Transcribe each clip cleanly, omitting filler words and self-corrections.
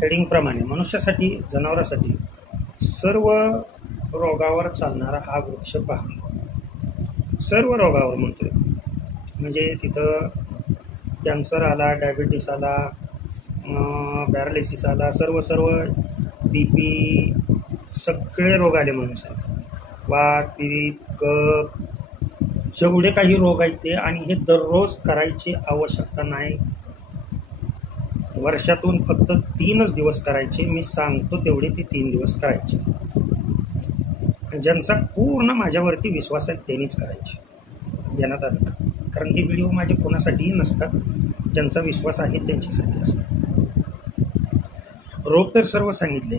हेडिंगप्रमाणे मनुष्यासाठी जनावरासाठी सर्व रोगावर चालणारा हा वृक्ष पहा. सर्व रोगावर म्हणतोय, म्हणजे तिथं कॅन्सर आला, डायबिटीस आला, पॅरालिसिस आला, सर्व BP सगळे रोग आले म्हणून सांगितले. वात, पित्त, कफ, जेवढे काही रोग आहेत ते. आणि हे दररोज करायची आवश्यकता नाही. वर्षातून फक्त 3च दिवस करायचे. मी सांगतो तेवढे ते 3 दिवस करायचे. ज्यांचा पूर्ण माझ्यावरती विश्वास आहे त्यांनीच करायचे. देण्यात आलं का? कारण हे व्हिडिओ माझे कोणासाठीही नसतात, ज्यांचा विश्वास आहे त्यांच्यासाठी असतात. रोग तर सर्व सांगितले,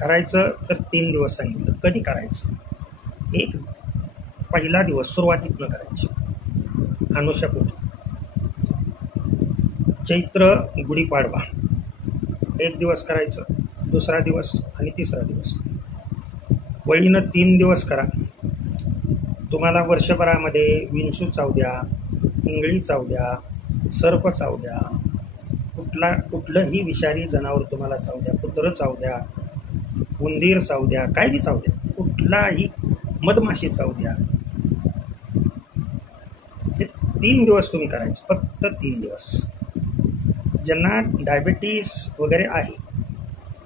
करायचं तर 3 दिवस सांगितलं. कधी करायचं? एक पहिला दिवस सुरुवातीतनं करायची, अनुषापोटी. चैत्र गुढीपाडवा 1 दिवस करायचं, दुसरा दिवस आणि तिसरा दिवस. वळीनं 3 दिवस करा. तुम्हाला वर्षभरामध्ये विंचू चावू द्या, इंगळी चावू द्या, सर्प चावू द्या, कुठलंही विषारी जनावर तुम्हाला चावू द्या, कुत्रं चावू द्या, उंदीर चावू द्या, काय बी चावू द्या, कुठलाही मधमाशी चावू द्या, हे 3 दिवस तुम्ही करायचं, फक्त 3 दिवस. ज्यांना डायबिटीस वगैरे आहे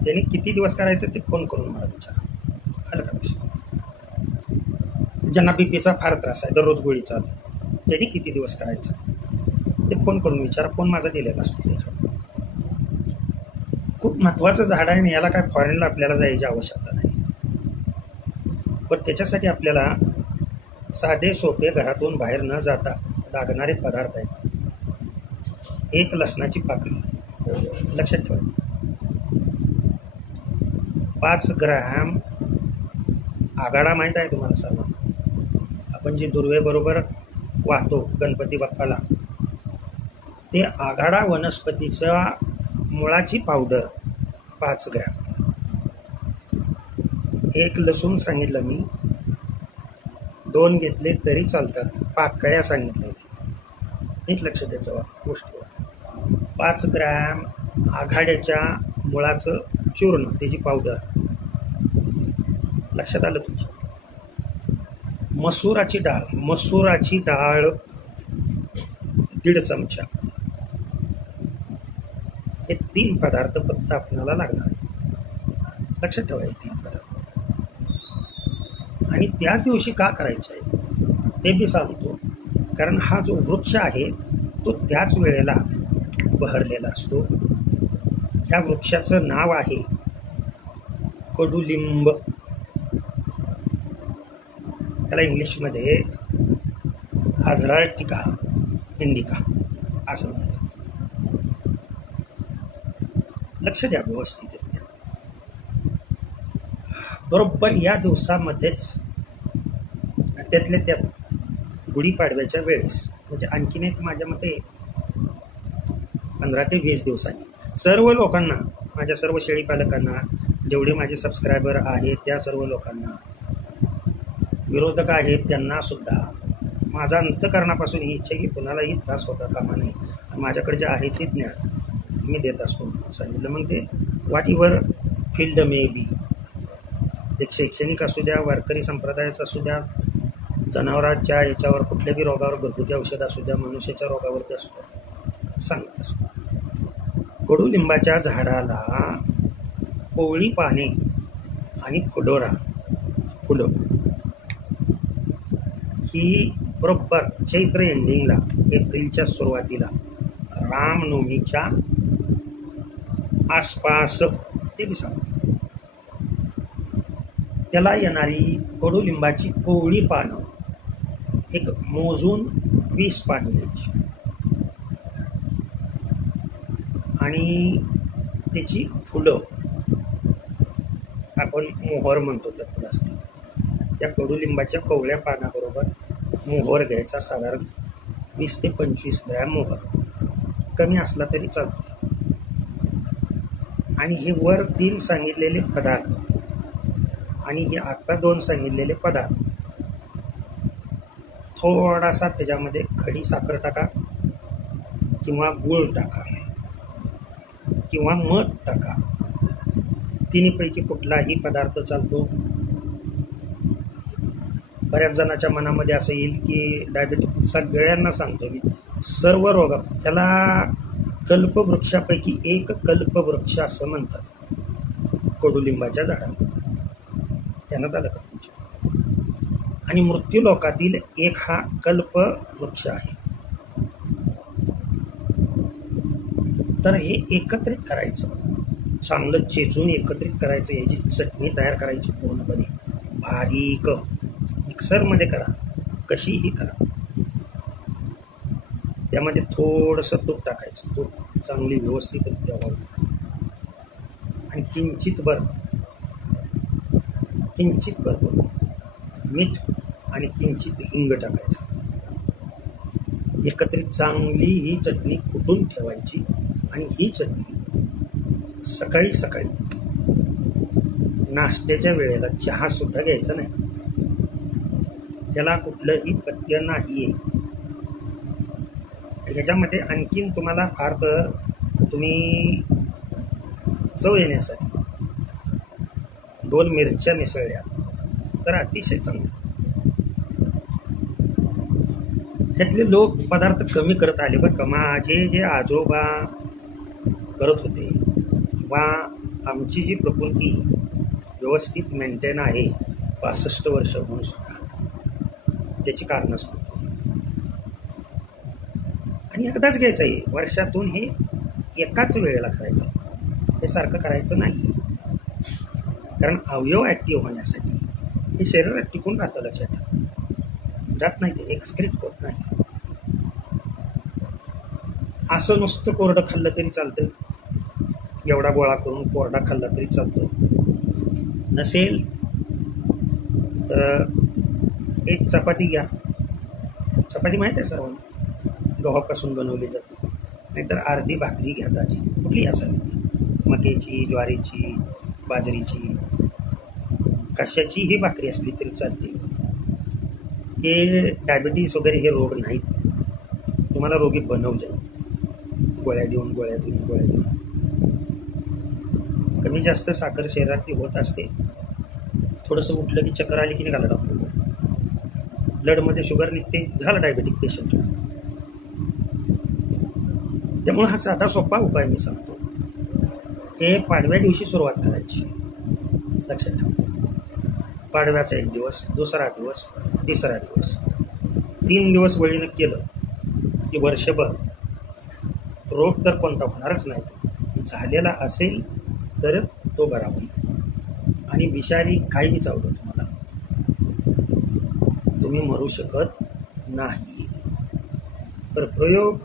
त्यांनी किती दिवस करायचं ते फोन करून मला विचारा. आलं का लक्षात? ज्यांना BPचा फार त्रास आहे, दररोज गोळी चालू, त्यांनी किती दिवस करायचं ते फोन करून विचारा. फोन माझा दिलेला असतो त्याच्यावर. खूप महत्त्वाचं झाड आहे आणि याला काय फॉरेनला आपल्याला जायची आवश्यकता नाही. पण त्याच्यासाठी आपल्याला साधे सोपे घरातून बाहेर न जाता लागणारे पदार्थ आहेत. 1 लसणाची पाकळी लक्षात ठेवा, 5 ग्रॅम आघाडा माहीत आहे तुम्हाला सर्वांना. आपण जी दुर्वेबरोबर वाहतो गणपती बाप्पाला, ते आघाडा वनस्पतीच्या मुळाची पावडर 5 ग्रॅम. 1 लसूण सांगितलं मी, 2 घेतले तरी चालतात. पाकळ्या सांगितल्या, नीट लक्ष द्यायचं गोष्टीवर. 5 ग्रॅम आघाड्याच्या मुळाचं चूर्ण, त्याची पावडर. लक्षात आलं तुमच्या? मसुराची डाळ 1.5 चमचा. हे 3 पदार्थ फक्त आपल्याला लागणार आहेत. लक्षात ठेवा हे 3 पदार्थ. आणि त्या दिवशी का करायचं आहे ते बी सांगतो. कारण हा जो वृक्ष आहे तो त्याच वेळेला बहरलेला असतो. ह्या वृक्षाचं नाव आहे कडुलिंब. त्याला इंग्लिशमध्ये आझराल्टिका इंडिका असं म्हणतात. लक्ष द्या व्यवस्थित. बरोबर या दिवसामध्येच, त्यातल्या त्यात गुढीपाडव्याच्या वेळेस, म्हणजे आणखीन एक माझ्या मते 15 ते 20 दिवसांनी सर्व लोकांना, माझ्या सर्व शेळीपालकांना, जेवढे माझे सबस्क्रायबर आहेत त्या सर्व लोकांना, विरोधक आहेत त्यांना सुद्धा माझा अंतःकरणापासून ही इच्छा की कुणालाही त्रास होता कामा नये. आणि माझ्याकडे जे आहे ते ज्ञान मी देत असतो सांगितलं. मग ते what ever field may be, ते शैक्षणिक असू द्या, वारकरी संप्रदायाचं असू द्या, जनावरांच्या याच्यावर कुठल्याही रोगावर घरगुती औषध असू द्या, मनुष्याच्या रोगावरती असू द्या, सांगत असतो. कडुलिंबाच्या झाडाला कोवळी पाने आणि फुलोरा फुलं ही बरोबर चैत्र एंडिंगला, एप्रिलच्या सुरुवातीला, रामनवमीच्या आसपास ते बी सांगतो. त्याला येणारी कडुलिंबाची कोवळी पानं एक मोजून 20 पानं द्यायची आणि त्याची फुलं, आपण मोहर म्हणतो त्या फुलासनी, त्या कडुलिंबाच्या कोवळ्या पानाबरोबर मोहर घ्यायचा. साधारण 20 ते 25 ग्रॅम मोहर, कमी असला तरी चालतो. आणि हे वर 3 सांगितलेले पदार्थ आणि हे आता 2 सांगितलेले पदार्थ, थोडासा त्याच्यामध्ये खडी साखर टाका किंवा गूळ टाका. किंवा मध टाका. तिन्हीपैकी कुठलाही पदार्थ चालतो. बऱ्याच जणांच्या मनामध्ये असं येईल की डायबिटीस, सगळ्यांना सांगतो मी, सर्व रोग त्याला कल्पवृक्षापैकी एक कल्पवृक्ष असं म्हणतात, कडुलिंबाच्या झाडाला. त्यानं आलं का तुमच्या. आणि मृत्यूलोकातील एक हा कल्पवृक्ष आहे. तर हे एकत्रित करायचं, चांगलं चेचून एकत्रित करायचं. याची चटणी तयार करायची पूर्णपणे बारीक, मिक्सरमध्ये करा, कशीही करा. त्यामध्ये थोडंसं तूप टाकायचं, तूप चांगली व्यवस्थितरित्या वाढवून, आणि किंचित बरोबर मीठ आणि किंचित हिंग टाकायचं. एकत्रित चांगली ही चटणी कुटून ठेवायची. आणि ही चटणी सकाळी सकाळी नाश्त्याच्या वेळेला चहासुद्धा घ्यायचा नाही. त्याला कुठलंही पथ्य नाही आहे. ह्याच्यामध्ये आणखीन तुम्हाला फार तर तुम्ही चव येण्यासाठी 2 मिरच्या मिसळल्या तर अतिशय चांगलं. ह्यातले लोक पदार्थ कमी करत आले बरं का. माझे जे आजोबा करत होते, किंवा आमची जी प्रकृती व्यवस्थित मेंटेन आहे 65 वर्ष होऊन सुद्धा, त्याची कारणं सांगतो. आणि एकदाच घ्यायचं आहे वर्षातून, हे एकाच वेळेला करायचं आहे, हे सारखं करायचं नाही. कारण अवयव ॲक्टिव्ह होण्यासाठी हे शरीरात टिकून राहतं, लक्षात ठेवा. जात नाही, ते एक्सक्रीट होत नाही. असं नुसतं कोरडं खाल्लं तरी चालतं, एवढा गोळा करून कोरडा खाल्ला तरी चालतो. नसेल तर एक चपाती घ्या. चपाती माहीत आहे सर्वांना, गव्हापासून बनवली जाते. नाहीतर अर्धी भाकरी घ्या ताजी, कुठली असावी, मक्याची, ज्वारीची, बाजरीची, कशाचीही भाकरी असली तरी चालते. हे डायबिटीस वगैरे हे रोग नाहीत. तुम्हाला रोगी बनवले गोळ्या देऊन. कमी जास्त साखर शरीरातली होत असते. थोडंसं उठलं की चक्कर आली की निघाला डॉक्टर. ब्लडमध्ये शुगर निघते, झालं डायबेटिक पेशंट. त्यामुळे हा साधा सोपा उपाय मी सांगतो. हे पाडव्या दिवशी सुरुवात करायची, लक्षात ठेवा. पाडव्याचा 1 दिवस, दुसरा दिवस, तिसरा दिवस, 3 दिवस वळीनं केलं की वर्षभर रोग तर कोणता होणारच नाही. झालेला असेल तर तो बरा होईल. आणि विषारी काही बी चावलं तुम्हाला, तुम्ही मरू शकत नाही. तर प्रयोग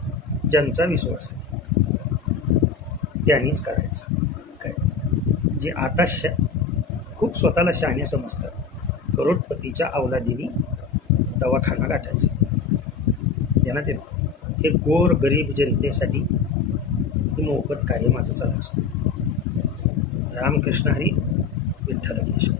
ज्यांचा विश्वास आहे त्यांनीच करायचा. काय जे आता खूप स्वतःला शहाणे समजतात, करोडपतीच्या अवलादीने दवाखाना गाठायचा, त्यांना ते हे गोर गरीब जनतेसाठी हे मोफत कार्य माझं चालू असतं. रामकृष्ण हरी, विठ्ठल केशव.